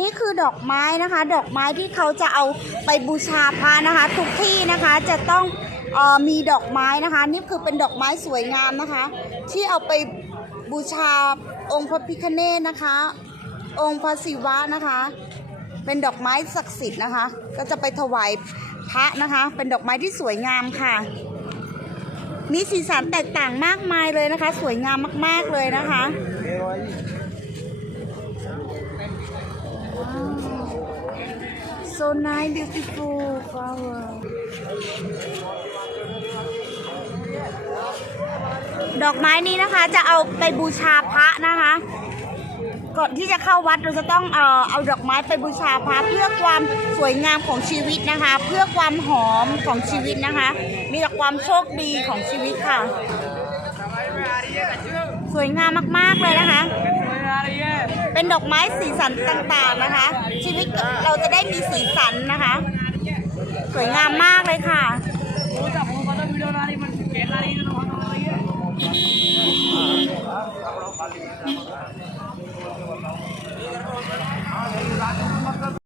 นี่คือดอกไม้นะคะ ดอกไม้ที่เขาจะเอาไปบูชาพระนะคะ ทุกที่นะคะจะต้องออมีดอกไม้นะคะ นี่คือเป็นดอกไม้สวยงามนะคะ ที่เอาไปบูชาองค์พระพิฆเนศนะคะ องค์พระศิวะนะคะ เป็นดอกไม้ศักดิ์สิทธิ์นะคะ ก็จะไปถวายพระนะคะ เป็นดอกไม้ที่สวยงามค่ะ มีสีสันแตกต่างมากมายเลยนะคะ สวยงามมากๆเลยนะคะ so nice beautiful flower ดอกไม้นี้นะคะจะเอาไปบูชาพระนะคะ ก่อนที่จะเข้าวัดเราจะต้องเอ่อเอาดอกไม้ไปบูชาพระเพื่อความสวยงามของชีวิตนะคะ เพื่อความหอมของชีวิตนะคะ มีแต่ความโชคดีของชีวิตค่ะ สวยงามมากๆเลยนะคะ เป็นดอกไม้สีสันต่างๆนะคะ ชีวิตเราจะได้มีสีสันนะคะ สวยงามมากเลยค่ะ